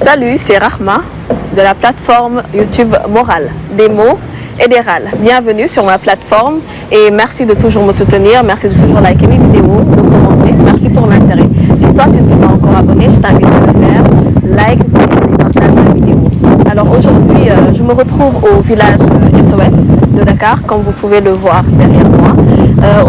Salut, c'est Rahma de la plateforme YouTube Morale, des mots et des râles. Bienvenue sur ma plateforme et merci de toujours me soutenir, merci de toujours liker mes vidéos, de commenter, merci pour l'intérêt. Si toi tu ne t'es pas encore abonné, je t'invite à le faire, like, commente et partage la vidéo. Alors aujourd'hui, je me retrouve au village SOS de Dakar, comme vous pouvez le voir derrière moi.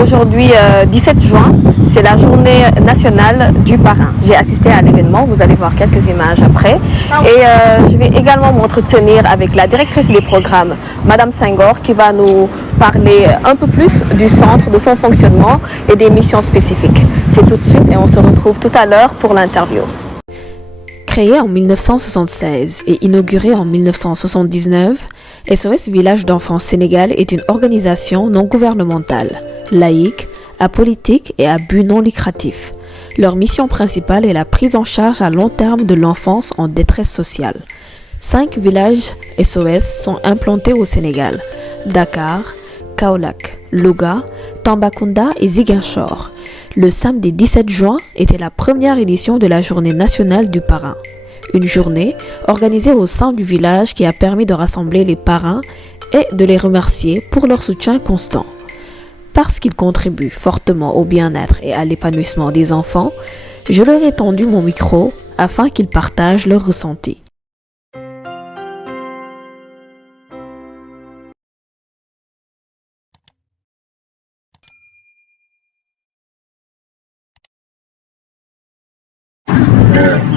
Aujourd'hui, 17 juin, c'est la journée nationale du parrain. J'ai assisté à l'événement, vous allez voir quelques images après. Et je vais également m'entretenir avec la directrice des programmes, Madame Senghor, qui va nous parler un peu plus du centre, de son fonctionnement et des missions spécifiques. C'est tout de suite et on se retrouve tout à l'heure pour l'interview. Créé en 1976 et inauguré en 1979, SOS Village d'enfants Sénégal est une organisation non gouvernementale, laïque, apolitique et à but non lucratif. Leur mission principale est la prise en charge à long terme de l'enfance en détresse sociale. 5 villages SOS sont implantés au Sénégal: Dakar, Kaolack, Louga, Tambacounda et Ziguinchor. Le samedi 17 juin était la première édition de la journée nationale du parrain. Une journée organisée au sein du village qui a permis de rassembler les parrains et de les remercier pour leur soutien constant. Parce qu'ils contribuent fortement au bien-être et à l'épanouissement des enfants, je leur ai tendu mon micro afin qu'ils partagent leurs ressentis.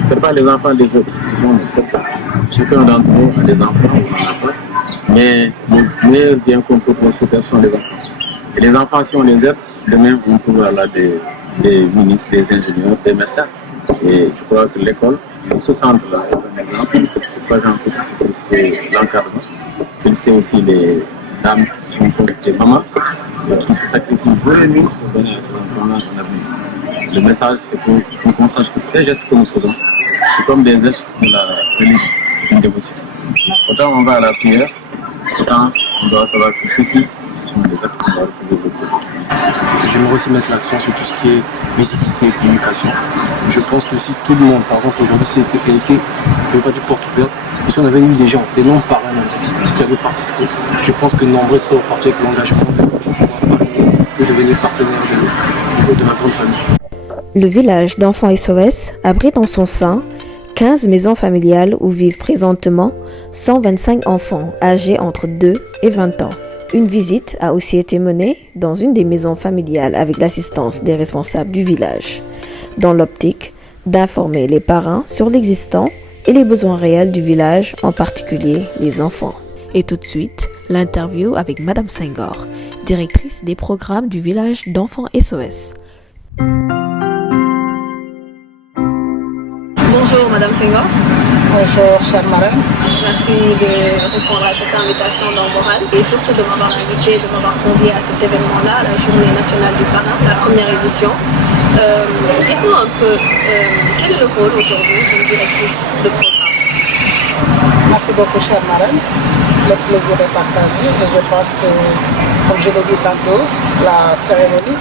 Ce n'est pas les enfants des autres, ce sont nos propres. Chacun d'entre nous a des enfants ou n'en a pas, mais le meilleur bien qu'on peut construire sont les enfants. Et les enfants, si on les aide, demain on pourra avoir des ministres, des ingénieurs, des médecins. Et je crois que l'école, ce centre-là est un exemple. C'est pourquoi j'en peux féliciter l'encadrement, féliciter aussi les dames qui se sont consultées maman et qui se sacrifient jour et nuit pour donner à ces enfants-là un avenir. Le message, c'est qu'on sache que ces gestes que nous faisons, c'est comme des gestes de la religion, c'est une dévotion. Autant on va à la prière, autant on doit savoir que ceci, ce sont des actes qu'on doit retrouver de l'autre. J'aimerais aussi mettre l'accent sur tout ce qui est visibilité et communication. Je pense que si tout le monde, par exemple aujourd'hui, si c'était été, il n'y avait pas de porte ouverte, et si on avait eu des gens, des non-parrains qui avaient participé, je pense que nombreux seraient repartis avec l'engagement de pouvoir parrainer, de devenir partenaire de la grande famille. Le village d'enfants SOS abrite en son sein 15 maisons familiales où vivent présentement 125 enfants âgés entre 2 et 20 ans. Une visite a aussi été menée dans une des maisons familiales avec l'assistance des responsables du village, dans l'optique d'informer les parrains sur l'existant et les besoins réels du village, en particulier les enfants. Et tout de suite, l'interview avec Madame Senghor, directrice des programmes du village d'enfants SOS. Bonjour Madame Senghor. Bonjour chère marraine. Merci de répondre à cette invitation dans Morale et surtout de m'avoir invité, de m'avoir convié à cet événement-là, la journée nationale du parrain, la première édition. Dites-nous un peu, quel est le rôle aujourd'hui d'une directrice de programme? Merci beaucoup chère marraine. Le plaisir est partagé et je pense que, comme je l'ai dit tantôt, la cérémonie,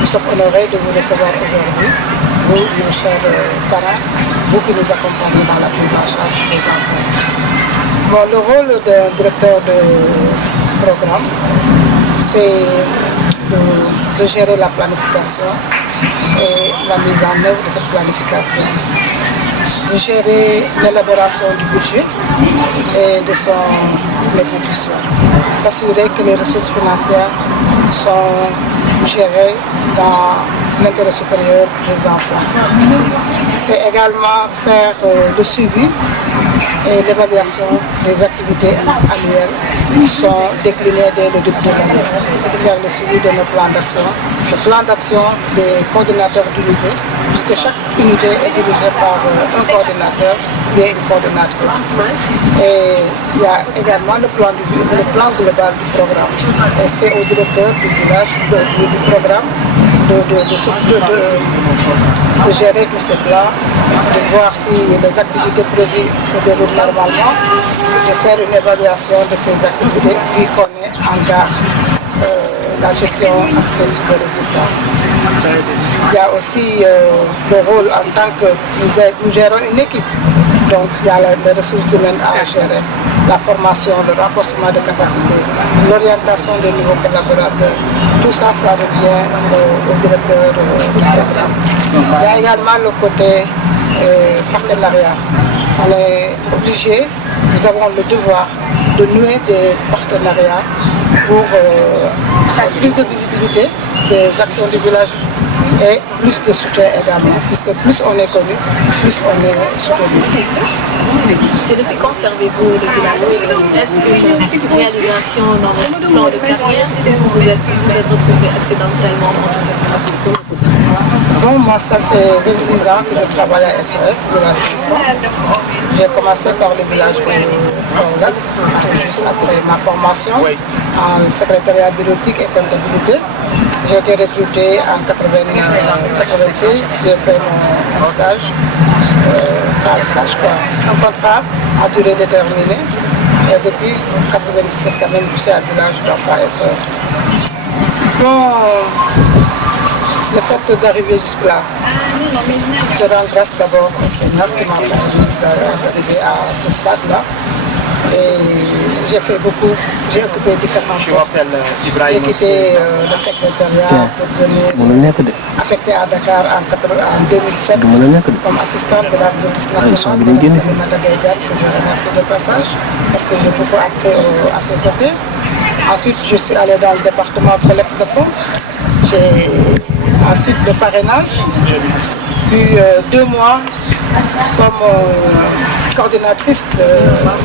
nous sommes honorés de vous recevoir aujourd'hui, vous, nos chers parents, vous qui nous accompagnez dans la prise en charge des enfants. Bon, le rôle d'un directeur de programme, c'est de gérer la planification et la mise en œuvre de cette planification, de gérer l'élaboration du budget et de son exécution, s'assurer que les ressources financières sont gérées dans l'intérêt supérieur des enfants. C'est également faire le suivi et l'évaluation des activités annuelles qui sont déclinées dès le début de l'année. Faire le suivi de nos plans d'action, le plan d'action des coordinateurs d'unité, puisque chaque unité est dirigée par un coordinateur et une coordinatrice. Et il y a également le plan global du programme. Et c'est au directeur du village, du programme, de gérer tous ces plans, de voir si les activités prévues se déroulent normalement, de faire une évaluation de ces activités, puis qu'on est en garde la gestion axée sur les résultats. Il y a aussi le rôle en tant que nous gérons une équipe. Donc il y a les ressources humaines à gérer, la formation, le renforcement des capacités, l'orientation des nouveaux collaborateurs. Tout ça, ça revient au directeur du programme. Il y a également le côté partenariat. On est obligé, nous avons le devoir de nouer des partenariats pour plus de visibilité des actions du village et plus de soutien également, puisque plus on est connu, plus on est soutenu. Et depuis quand servez-vous le village? Est-ce une réalisation dans votre plan de carrière ou vous êtes retrouvé accidentellement dans ce secteur? Bon, moi ça fait 26 ans que je travaille à SOS, village d'enfants. J'ai commencé par le village de Kaola, juste après ma formation en secrétariat bureautique et comptabilité. J'ai été recruté en 1986, j'ai fait mon stage, un contrat à durée déterminée. Et depuis 1997, quand même, je suis à village d'enfants SOS. Bon, le fait d'arriver jusque-là, je rends grâce d'abord au Seigneur qui m'a permis d'arriver à ce stade-là. Et j'ai fait beaucoup, j'ai occupé différents postes. J'ai quitté le secrétariat pour venir affecté à Dakar en 2007 comme assistante de la police nationale de Salimata Gaïdane, que je remercie de passage parce que j'ai beaucoup appris à ses côtés. Ensuite, je suis allée dans le département collecte de fonds. J'ai ensuite le parrainage, puis 2 mois comme coordinatrice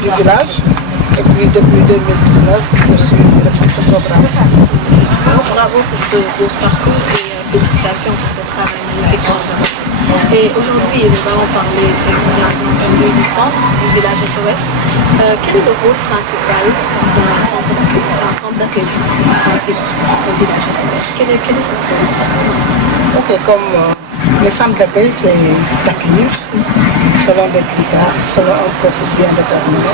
du village. Et puis depuis 2019, je suis directrice de programme. Bravo pour ce beau parcours et félicitations pour ce travail magnifique que vous avez fait. Et aujourd'hui, nous allons parler du centre du village SOS. Quel est le rôle principal d'un centre d'accueil? C'est un centre d'accueil principal au village SOS. Quel est son rôle? Ok, comme les centres d'accueil, c'est d'accueillir selon des critères, selon un profil bien déterminé,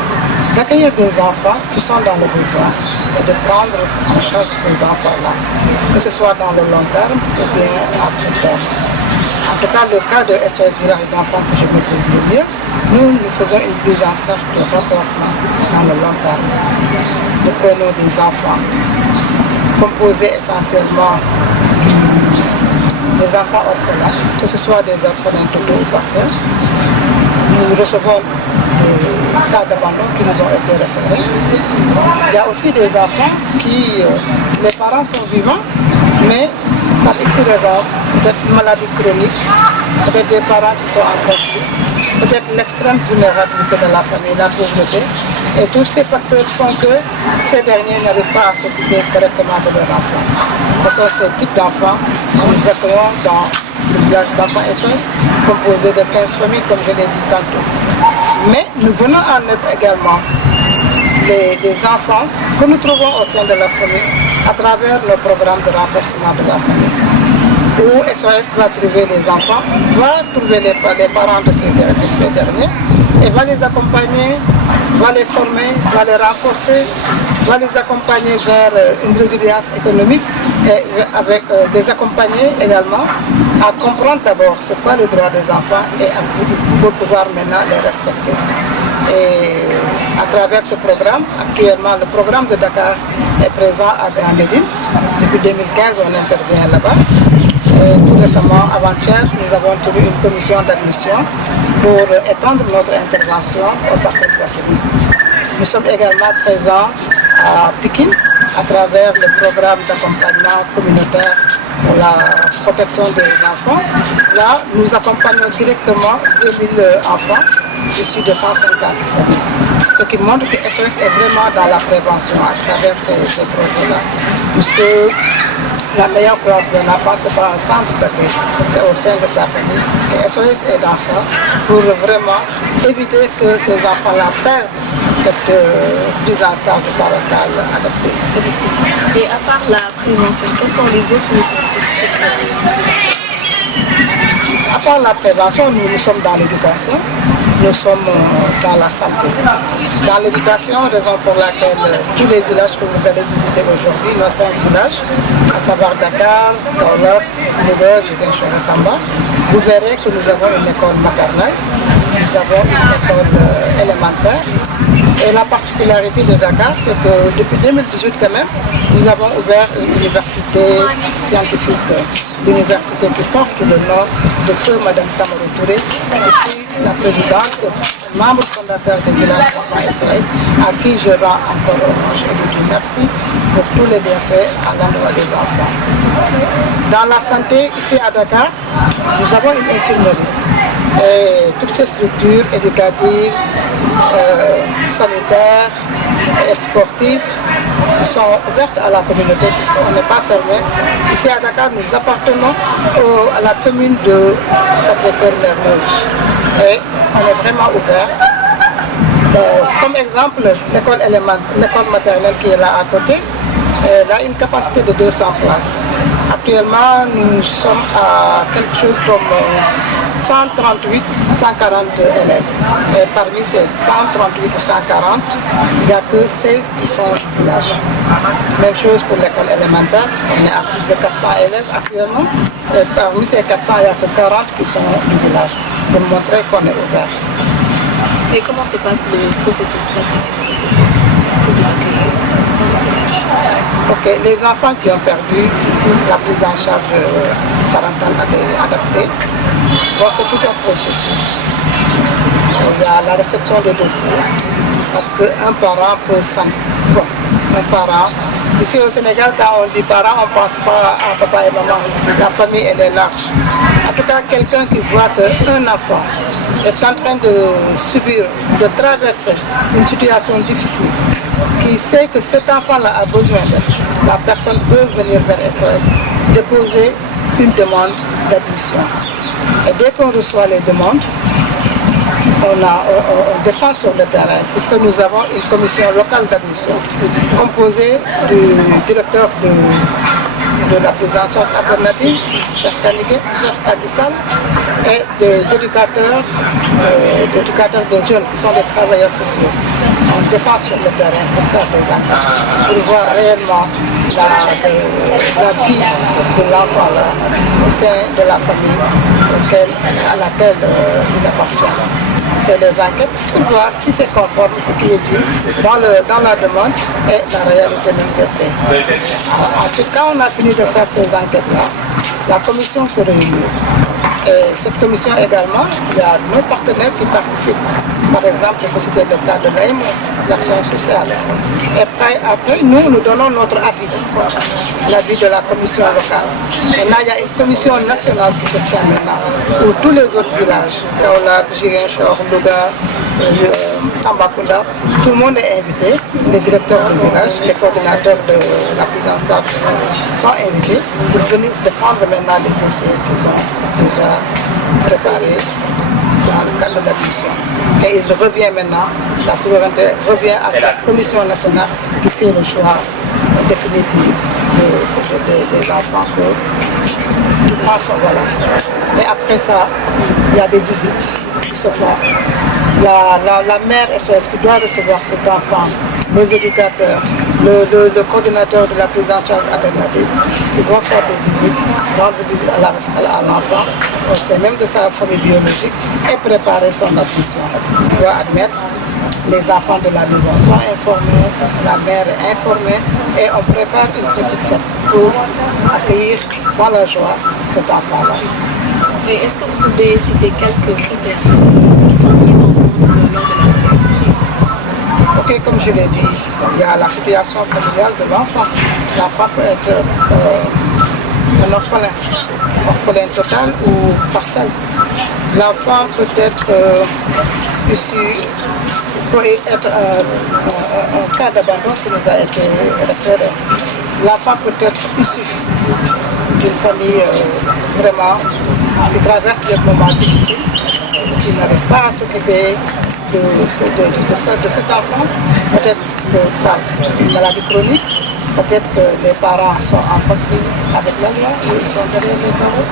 d'accueillir des enfants qui sont dans le besoin et de prendre en charge ces enfants-là, que ce soit dans le long terme ou bien à court terme. En tout cas, le cas de SOS Village d'enfants que je maîtrise le mieux, nous faisons une prise en charge de remplacement dans le long terme. Nous prenons des enfants composés essentiellement des enfants orphelins, que ce soit des orphelins totaux ou partiels. Nous recevons des cas d'abandon qui nous ont été référés. Il y a aussi des enfants qui, les parents sont vivants, mais par X raisons, peut-être une maladie chronique, peut-être des parents qui sont en conflit, peut-être l'extrême vulnérabilité de la famille, la pauvreté. Et tous ces facteurs font que ces derniers n'arrivent pas à s'occuper correctement de leurs enfants. Ce sont ces types d'enfants que nous accueillons dans le village d'enfants SOS, composé de 15 familles, comme je l'ai dit tantôt. Mais nous venons en aide également des enfants que nous trouvons au sein de leur famille à travers nos programmes de renforcement de la famille. Où SOS va trouver les enfants, va trouver les parents de ces derniers et va les accompagner, va les former, va les renforcer, va les accompagner vers une résilience économique et avec les accompagner également à comprendre d'abord ce qu'est les droits des enfants et pour pouvoir maintenant les respecter. Et à travers ce programme, actuellement le programme de Dakar est présent à Grand Médine. Depuis 2015, on intervient là-bas. Tout récemment, avant-hier, nous avons tenu une commission d'admission pour étendre notre intervention aux parcelles assainies. Nous sommes également présents à Pikine à travers le programme d'accompagnement communautaire pour la protection des enfants. Là, nous accompagnons directement 2000 enfants issus de 150 familles. Ce qui montre que SOS est vraiment dans la prévention à travers ces projets-là. Puisque la meilleure place d'un enfant, ce n'est pas un centre d'accueil, c'est au sein de sa famille. Et SOS est dans ça pour vraiment éviter que ces enfants-là perdent cette prise en charge parentale adaptée. Et à part la prévention, quelles sont les autres missions spécifiques? À part la prévention, nous sommes dans l'éducation, nous sommes dans la santé. Dans l'éducation, raison pour laquelle tous les villages que vous allez visiter aujourd'hui, nos 5 villages, à savoir Dakar, Kaolack, Louga, Ziguinchor et Tamba, vous verrez que nous avons une école maternelle, nous avons une école élémentaire. Et la particularité de Dakar, c'est que depuis 2018 quand même, nous avons ouvert une université scientifique, l'université qui porte le nom de feu Madame Tamarou Touré, et puis la présidente, membre fondateur des villages enfants SOS, à qui je rends encore hommage et lui dis merci pour tous les bienfaits à l'endroit des enfants. Dans la santé, ici à Dakar, nous avons une infirmerie. Et toutes ces structures éducatives, sanitaires et sportives sont ouvertes à la communauté puisqu'on n'est pas fermé. Ici à Dakar, nous appartenons à la commune de Sacré-Cœur-Mermoz et on est vraiment ouvert. Comme exemple, l'école maternelle qui est là à côté, elle a une capacité de 200 places. Actuellement, nous sommes à quelque chose comme 138, 140 élèves. Et parmi ces 138 ou 140, il n'y a que 16 qui sont du village. Même chose pour l'école élémentaire, on est à plus de 400 élèves actuellement. Et parmi ces 400, il n'y a que 40 qui sont du village, pour montrer qu'on est ouvert. Et comment se passe le processus d'admission de ces enfants que vous accueillez dans le village? Ok, les enfants qui ont perdu la prise en charge parentale adaptée, bon, c'est tout un processus. Il y a la réception des dossiers, parce qu'un parent peut un parent. Ici au Sénégal, quand on dit parent, on ne pense pas à papa et maman. La famille, elle est large. En tout cas, quelqu'un qui voit qu'un enfant est en train de subir, de traverser une situation difficile, qui sait que cet enfant-là a besoin d'aide, la personne peut venir vers SOS, déposer une demande d'admission. Et dès qu'on reçoit les demandes, on descend sur le terrain, puisque nous avons une commission locale d'admission composée du directeur de la prise en charge alternative, Cheikh Kadissal, et des éducateurs de jeunes qui sont des travailleurs sociaux. On descend sur le terrain pour faire des enquêtes, pour voir réellement la vie de l'enfant au sein de la famille à laquelle il appartient. On fait des enquêtes pour voir si c'est conforme ce qui est dit dans la demande et la réalité même des faits. Ensuite, quand on a fini de faire ces enquêtes-là, la commission se réunit. Et cette commission également, il y a nos partenaires qui participent. Par exemple, je peux citer le cas de l'AIM, l'action sociale. Et après, nous donnons notre avis, l'avis de la commission locale. Maintenant, il y a une commission nationale qui se tient maintenant, où tous les autres villages, Kaolack, Ziguinchor, Louga, Tambacounda, tout le monde est invité. Les directeurs du village, les coordinateurs de la prise en charge sont invités pour venir défendre maintenant les dossiers qui sont déjà préparés dans le cadre de l'admission. Et il revient maintenant, la souveraineté revient à cette commission nationale qui fait le choix définitif des enfants que nous pensons, voilà. Et après ça, il y a des visites qui se font. La mère SOS qui doit recevoir cet enfant, les éducateurs, le coordinateur de la prise en charge alternative, ils vont faire des visites, rendre visite à l'enfant, on sait même de sa famille biologique, et préparer son admission. On doit admettre, les enfants de la maison sont informés, la mère est informée, et on prépare une petite fête pour accueillir dans la joie cet enfant-là. Et est-ce que vous pouvez citer quelques critères qui sont pris en compte lors de la sélection des enfants? Ok, comme je l'ai dit, il y a la situation familiale de l'enfant. L'enfant peut être un orphelin total ou partiel. L'enfant peut être issu, peut être un cas d'abandon qui nous a été référé. L'enfant peut être issu d'une famille vraiment qui traverse des moments difficiles, qui n'arrive pas à s'occuper de cet enfant, peut-être que par une maladie chronique, peut-être que les parents sont en conflit avec la loi ou ils sont derrière les parents,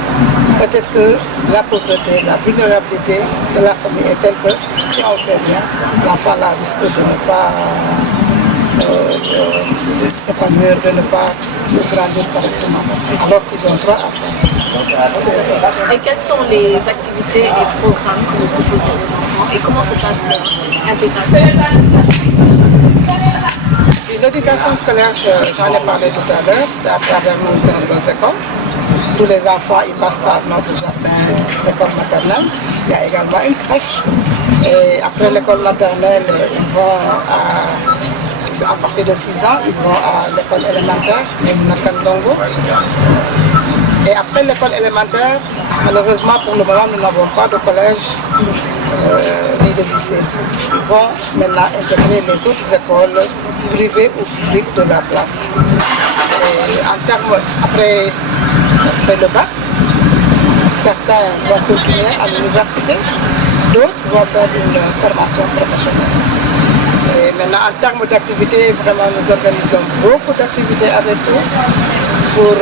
peut-être que la pauvreté, la vulnérabilité de la famille est telle que si on fait bien, l'enfant là risque de ne pas s'épanouir, de ne pas grandir correctement, alors qu'ils ont droit à ça. Et quelles sont les activités et programmes que vous proposez aux enfants et comment se passe leur intégration? L'éducation scolaire, j'en ai parlé tout à l'heure, c'est à travers nos écoles. Tous les enfants ils passent par notre jardin d'école maternelle. Il y a également une crèche. Et après l'école maternelle, ils vont à partir de 6 ans, ils vont à l'école élémentaire, Nakandongo. Et après l'école élémentaire, malheureusement pour le moment, nous n'avons pas de collège ni de lycée. Ils vont maintenant intégrer les autres écoles privées ou publiques de la place. Et en termes, après le bac, certains vont continuer à l'université, d'autres vont faire une formation professionnelle. Et maintenant, en termes d'activités, vraiment, nous organisons beaucoup d'activités avec eux pour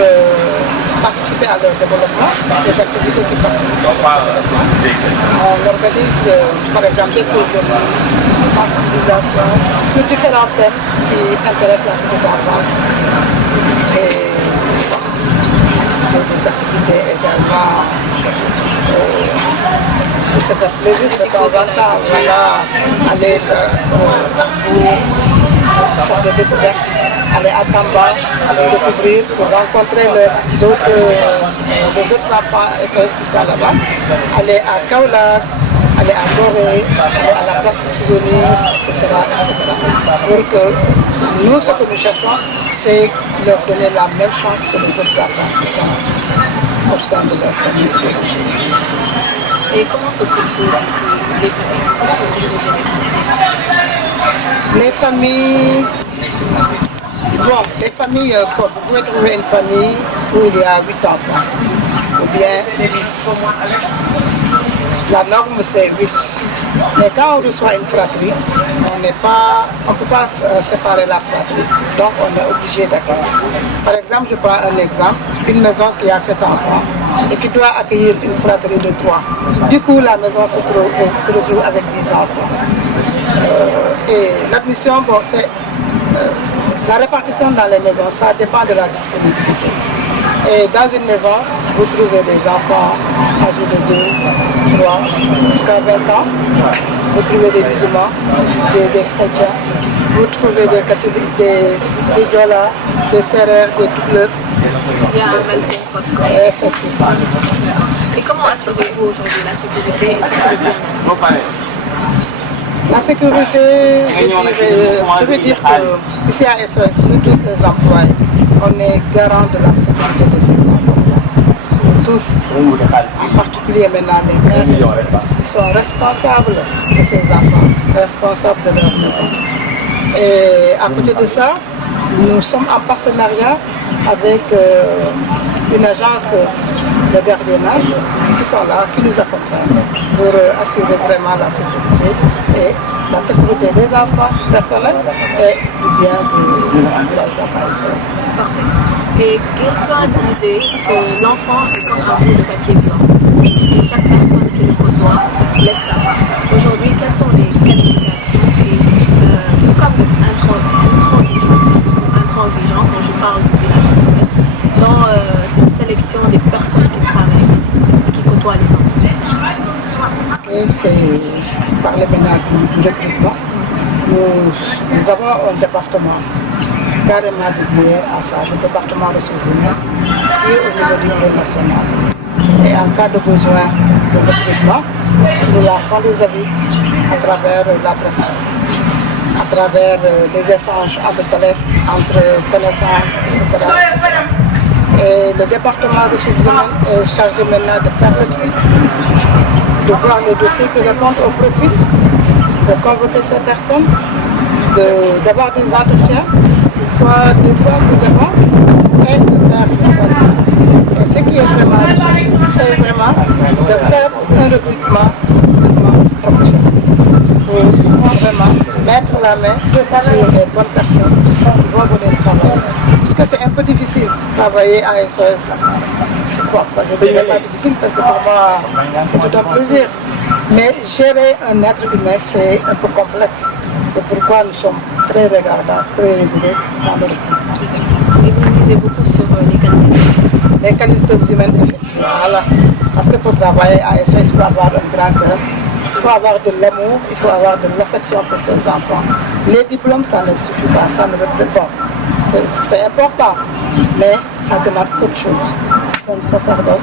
participer à leur développement, des activités qui participent à leur développement. On organise, par exemple, des cours de sensibilisation sur différents thèmes qui intéressent la petite enfance. Et des activités également pour se faire plaisir de temps en temps, voilà, aller faire des découvertes, aller à Tamba, aller découvrir, pour rencontrer les autres enfants SOS qui sont là-bas, aller à Kaolack, aller à Gorée, aller à la place du souvenir, etc. Donc nous, ce que nous cherchons, c'est leur donner la même chance que les autres enfants qui sont au sein de leur famille. Et comment se composent ici les familles? Les familles, vous pouvez trouver une famille où il y a 8 enfants, ou bien 10. La norme c'est 8. Mais quand on reçoit une fratrie, on ne peut pas séparer la fratrie. Donc on est obligé d'accueillir. Par exemple, je prends un exemple, une maison qui a 7 enfants et qui doit accueillir une fratrie de 3. Du coup, la maison se retrouve avec 10 enfants. Et l'admission, bon, c'est la répartition dans les maisons, ça dépend de la disponibilité. Et dans une maison, vous trouvez des enfants âgés de 2, 3, jusqu'à 20 ans. Vous trouvez des musulmans, des chrétiens. Vous trouvez des catholiques, des diolas, des serrères, des toubleurs. Il y a un melting pot. Effectivement. Et comment assurez-vous aujourd'hui la sécurité et surtout le bien-être? La sécurité, je veux dire que ici à SOS, nous tous les employés, on est garant de la sécurité de ces enfants-là. Tous, en particulier maintenant les mères, ils sont responsables de ces enfants, responsables de leur maison. Et à côté de ça, nous sommes en partenariat avec une agence de gardiennage qui sont là, qui nous accompagnent pour assurer vraiment la sécurité et la sécurité des enfants personnels et du bien de l'enfant SOS. Parfait. Et quelqu'un disait que l'enfant est comme un bout de papier blanc. Et chaque personne qui le côtoie laisse sa marque. Aujourd'hui, quelles sont les qualifications et sur quoi vous êtes intransigeant quand je parle du village SOS dans cette sélection des personnes qui travaillent ici et qui côtoient les enfants? Et c'est par le ménage du recrutement. Nous avons un département carrément dédié à ça, le département ressources humaines, qui est au niveau national. Et en cas de besoin de recrutement, nous lançons des avis à travers la presse, à travers les échanges entre collègues, entre connaissances, etc. Et le département ressources humaines est chargé maintenant de faire le tri, de voir les dossiers qui répondent au profil, de convoquer ces personnes, d'avoir des entretiens, deux fois tout devant, et de faire le choix. Et ce qui est vraiment, c'est vraiment de faire un recrutement professionnel pour vraiment mettre la main sur les bonnes personnes qui vont venir travailler. Parce que c'est un peu difficile de travailler à SOS. Bon, je ne dirais pas difficile parce que pour moi, c'est tout un plaisir. Mais gérer un être humain, c'est un peu complexe. C'est pourquoi nous sommes très regardant, très rigoureux dans le recrutement. Et vous lisez beaucoup sur les qualités humaines. Les qualités humaines, effectivement, voilà. Parce que pour travailler à SOS, il faut avoir un grand cœur, il faut avoir de l'amour, il faut avoir de l'affection pour ses enfants. Les diplômes, ça ne suffit pas, ça ne veut pas. C'est important, mais ça demande autre chose. C'est un sacerdoce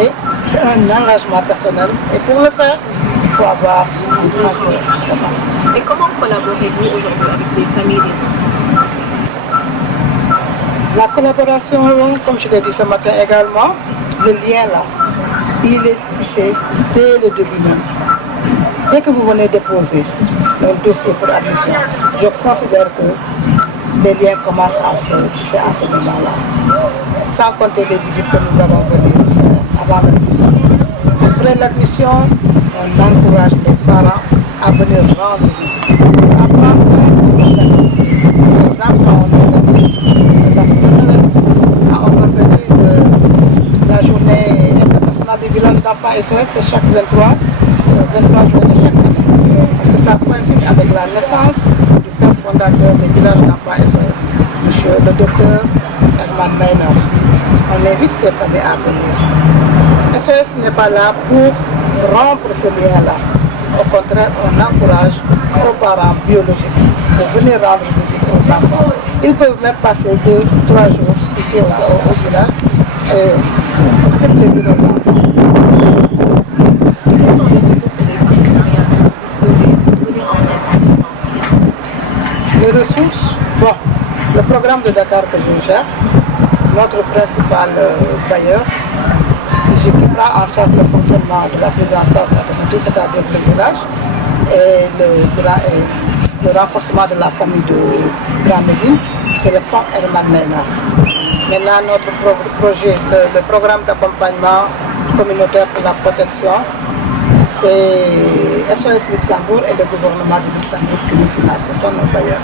et c'est un engagement personnel. Et pour le faire, il faut avoir un grand cœur. Et comment collaborez-vous aujourd'hui avec les familles des enfants? La collaboration, comme je l'ai dit ce matin également, le lien là, il est tissé dès le début même. Dès que vous venez déposer un dossier pour admission, je considère que les liens commencent à se tisser à ce moment-là. Sans compter les visites que nous allons venir faire avant l'admission. Après l'admission, on encourage les parents à venir rendre visite. Par exemple, on organise la journée internationale des villages d'enfants SOS, c'est chaque 23 juin de chaque année. Parce que ça coïncide avec la naissance du père fondateur des villages d'enfants SOS, monsieur le docteur Herman Maynor. On invite ces familles à venir. SOS n'est pas là pour rompre ce lien-là. Au contraire, on encourage aux parents biologiques de venir rendre visite aux enfants. Ils peuvent même passer 2-3 jours ici au village. Et ça fait plaisir aux enfants. Quelles sont les ressources et les partenariats disposés pour venir en aide à ces enfants? Les ressources, bon, le programme de Dakar que je gère, notre principal bailleur, qui prend en charge le fonctionnement de la prise en charge maternelle, c'est-à-dire le village, et le renforcement de la famille de Grand Médine, c'est le fonds Herman Maynard. Maintenant, notre projet, le programme d'accompagnement communautaire pour la protection, c'est SOS Luxembourg et le gouvernement du Luxembourg qui nous financent, ce sont nos bailleurs.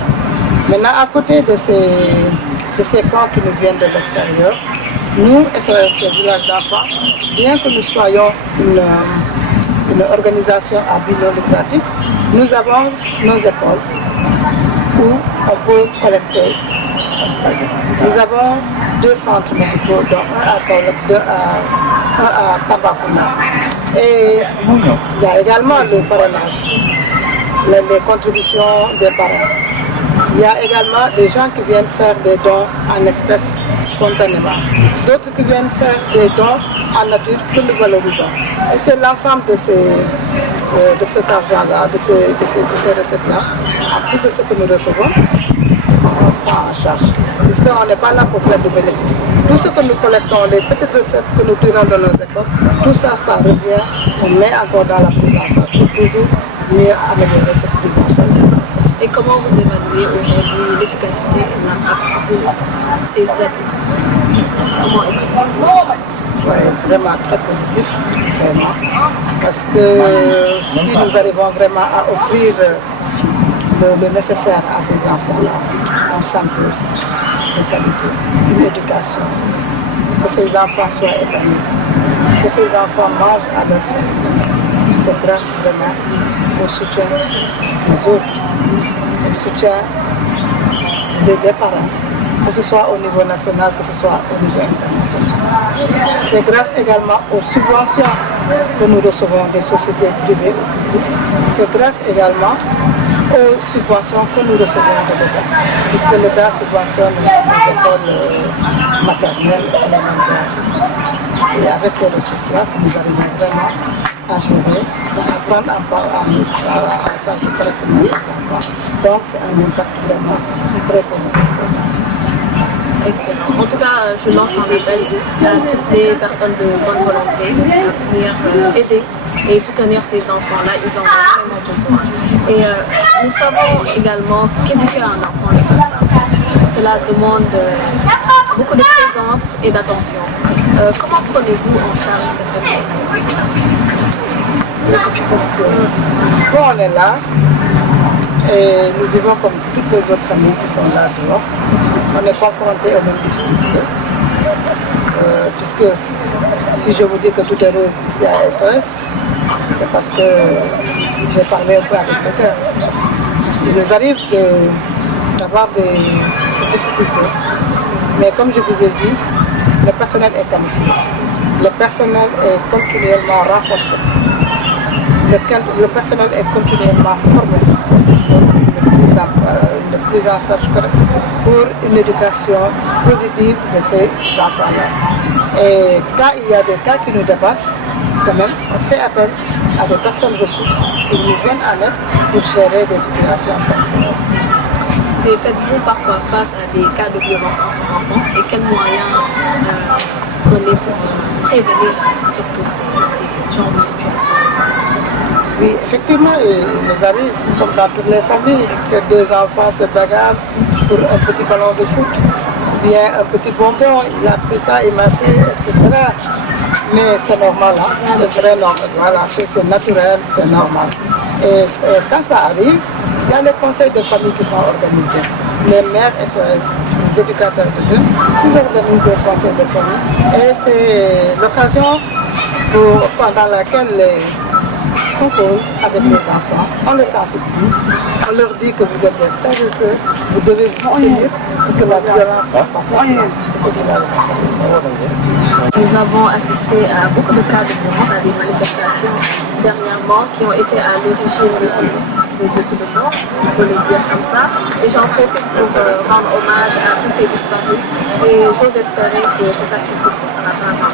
Maintenant, à côté de ces fonds qui nous viennent de l'extérieur, nous, SOS Village d'enfants, bien que nous soyons une organisation à but non lucratif, nous avons nos écoles où on peut collecter. Nous avons 2 centres médicaux, dont un à Kaolack, un à Tambacounda. Et il y a également le parrainage, les contributions des parents. Il y a également des gens qui viennent faire des dons en espèces spontanément. D'autres qui viennent faire des dons en nature que nous valorisons. Et c'est l'ensemble de cet argent-là, de ces recettes-là, en plus de ce que nous recevons, on prend en charge. Puisqu'on n'est pas là pour faire du bénéfice. Tout ce que nous collectons, les petites recettes que nous tirons dans nos écoles, tout ça, ça revient, on met encore dans la prise en charge pour toujours mieux améliorer cette prise en charge. Et comment vous évaluez aujourd'hui l'efficacité et l'impact de ces aides? Comment évaluez-vous l'impact? Oui, vraiment très positif, vraiment. Parce que si nous arrivons vraiment à offrir le nécessaire à ces enfants-là, en santé, de qualité, une éducation, que ces enfants soient épanouis, que ces enfants mangent à leur faim, c'est grâce vraiment au soutien des autres, au soutien des parents, que ce soit au niveau national, que ce soit au niveau international. C'est grâce également aux subventions que nous recevons des sociétés privées ou publiques. C'est grâce également aux subventions que nous recevons de l'État, puisque l'État subventionne les écoles maternelles et élémentaires. C'est avec ces ressources-là que nous arrivons vraiment à gérer, à prendre à s'en correctement ces enfants. Donc c'est un impact vraiment très positif. Excellent. En tout cas, je lance un appel à toutes les personnes de bonne volonté à venir aider et soutenir ces enfants-là. Ils en ont vraiment besoin. Et nous savons également qu'éduquer un enfant n'est pas simple. Cela demande beaucoup de présence et d'attention. Comment prenez-vous en charge cette responsabilité? Bon, on est là et nous vivons comme toutes les autres familles qui sont là dehors. On est confronté aux mêmes difficultés. Puisque si je vous dis que tout est rose ici à SOS, c'est parce que j'ai parlé un peu avec le cœur. il nous arrive d'avoir des difficultés. Mais comme je vous ai dit, le personnel est qualifié. Le personnel est continuellement renforcé. Le personnel est continuellement formé. Le plus en sorte pour une éducation positive de ces enfants-là. Et quand il y a des cas qui nous dépassent, quand même, on fait appel à des personnes ressources qui nous viennent en aide pour gérer des situations. Et faites-vous parfois face à des cas de violence entre enfants et quels moyens prenez pour prévenir surtout ces genres de situations? Oui, effectivement, il nous arrive, comme dans toutes les familles, que deux enfants se bagarrent pour un petit ballon de foot, ou bien un petit bonbon, il a pris ça, il m'a fait, etc. Mais c'est normal, hein? C'est très normal, voilà, c'est naturel, c'est normal. Et quand ça arrive, il y a les conseils de famille qui sont organisés. Les mères SOS, les éducateurs de jeunes, ils organisent des conseils de famille. Et c'est l'occasion pendant laquelle on cause avec les enfants, on les sensibilise, on leur dit que vous êtes des frères et sœurs, vous devez vous soutenir et que la violence va passer. Nous avons assisté à beaucoup de cas de violence, à des manifestations dernièrement qui ont été à l'origine de beaucoup de morts, si on peut le dire comme ça. Et j'en profite pour rendre hommage à tous ces disparus et j'ose espérer que ce sacrifice ne sera pas vain.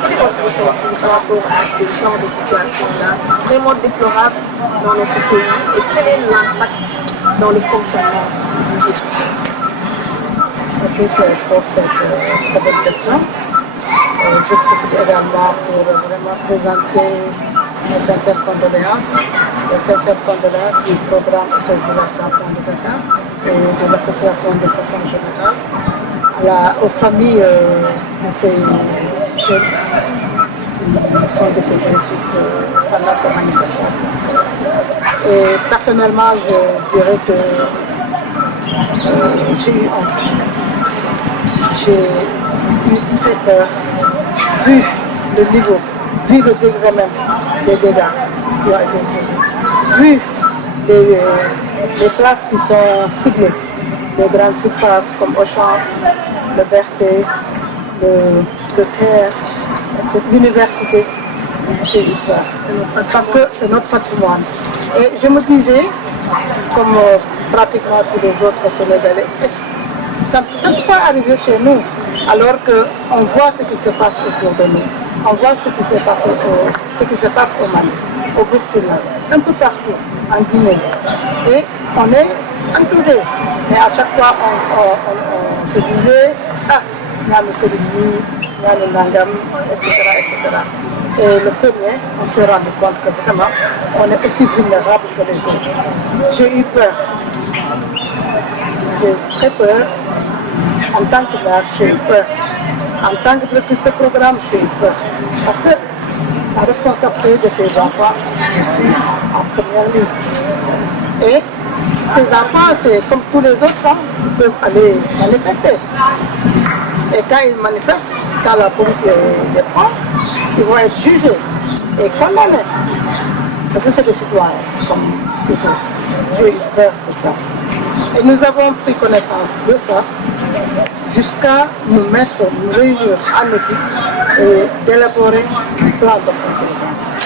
Quel est votre ressenti par rapport à ce genre de situation-là, vraiment déplorable dans notre pays, et quel est l'impact dans le fonctionnement du pays? C'est pour cette très belle question. Je profite également pour vraiment présenter mes sincères condoléances du programme SOS Village d'enfants de Dakar et de l'association de façon générale, aux familles de ces jeunes qui sont décédés pendant ces manifestations. Et personnellement, je dirais que j'ai eu honte. J'ai eu très peur, vu le niveau, vu le degré même des dégâts qui ont été vus, vu les places qui sont ciblées, des grandes surfaces comme Auchan, le Berthet, le Terre, l'université. J'ai eu peur, parce que c'est notre patrimoine. Et je me disais, comme pratiquement tous les autres Sénégalais, ça ne peut pas arriver chez nous, alors qu'on voit ce qui se passe autour de nous. On voit ce qui se passe au Mali, au Burkina, un peu partout, en Guinée. Et on est entouré. Mais à chaque fois, on se disait, il y a le Sélini, il y a le Nangam, etc., etc. Et le premier, on s'est rendu compte que vraiment, on est aussi vulnérable que les autres. J'ai eu peur. J'ai très peur. En tant que mère, j'ai eu peur. En tant que directrice de programme, j'ai eu peur. Parce que la responsabilité de ces enfants, je suis en première ligne. Et ces enfants, c'est comme tous les autres, ils peuvent aller manifester. Et quand ils manifestent, quand la police les prend, ils vont être jugés et condamnés. Parce que c'est des citoyens, comme tout autre. J'ai eu peur de ça. Et nous avons pris connaissance de ça jusqu'à nous réunir en équipe et d'élaborer un plan de prévention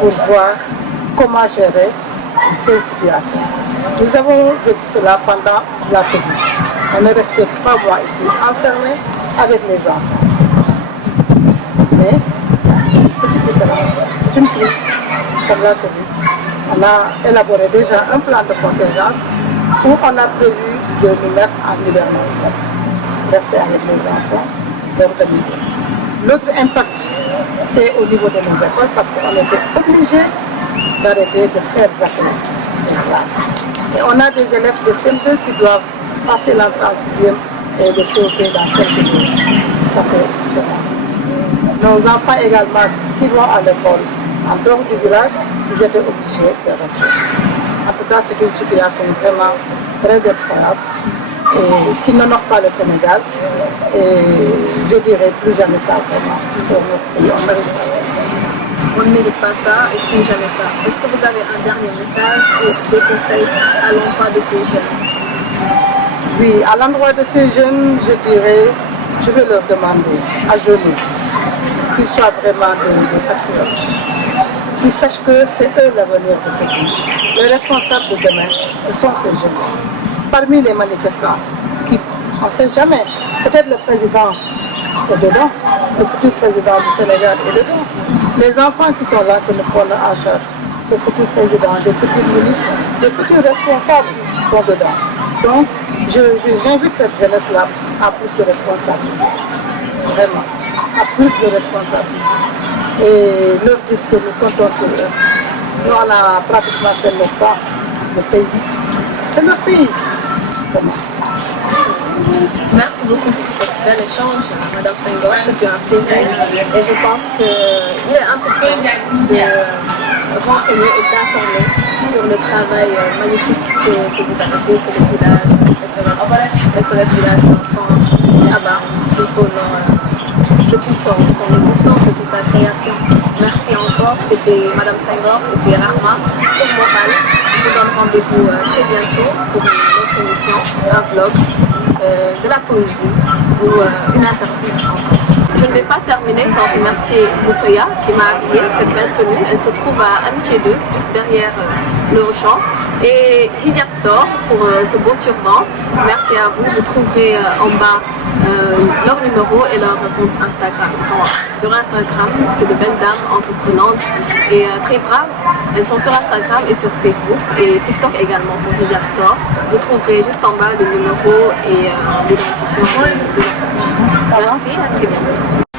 pour voir comment gérer une telle situation. Nous avons vécu cela pendant la Covid. On est resté 3 mois ici, enfermés avec les enfants. Mais, petite différence, c'est une crise comme la Covid. On a élaboré déjà un plan de contingence où on a prévu de nous mettre en hibernation, rester avec les enfants, d'organiser. L'autre impact, c'est au niveau de nos écoles parce qu'on était obligé d'arrêter de faire vaquer les classes. Et on a des élèves de CM2 qui doivent passer l'entrée en 6e et de COP dans quelques jours. Ça fait vraiment. Nos enfants également qui vont à l'école en dehors du village, ils étaient obligés de rester. En tout cas, c'est une situation vraiment très déplorable et qui n'honore pas le Sénégal. Et je dirais plus jamais ça vraiment pour notre pays. On mérite pas. on ne mérite pas ça et plus jamais ça. Est-ce que vous avez un dernier message ou des conseils à l'endroit de ces jeunes? Oui, à l'endroit de ces jeunes, je vais leur demander à genoux qu'ils soient vraiment des patriotes, qu'ils sachent que c'est eux l'avenir de ce pays. Les responsables de demain, ce sont ces jeunes. Parmi les manifestants, on ne sait jamais, peut-être le président est dedans, le futur président du Sénégal est dedans. Les enfants qui sont là, que nous prenons en charge, le futur président, les futurs ministres, les futurs responsables sont dedans. Donc, j'invite cette jeunesse-là à plus de responsabilité. Vraiment, à plus de responsabilité. Et leur dire que nous comptons sur eux. Nous, on a pratiquement fait notre part, le pays. C'est notre pays. Vraiment. Merci beaucoup pour ce bel échange, Madame Senghor. C'était un plaisir. Et je pense qu'il est important de renseigner et d'informer sur le travail magnifique que vous avez fait, que le village, SOS Village d'enfants, Abba, tout au long, depuis son existence, depuis sa création. Merci encore. C'était Madame Senghor, c'était Rahma pour Moral. Je vous donne rendez-vous très bientôt pour une autre émission, un vlog. De la poésie ou une interview. Je ne vais pas terminer sans remercier Moussoya qui m'a habillée cette belle tenue. Elle se trouve à Amitié 2, juste derrière le Auchan. Et Hijab Store pour ce beau turban. Merci à vous. Vous trouverez en bas leur numéro et leur compte Instagram. Ils sont sur Instagram. C'est de belles dames entreprenantes et très braves. Elles sont sur Instagram et sur Facebook et TikTok également pour Hijab Store. Vous trouverez juste en bas le numéro et l'identifiant. Merci, à très bientôt.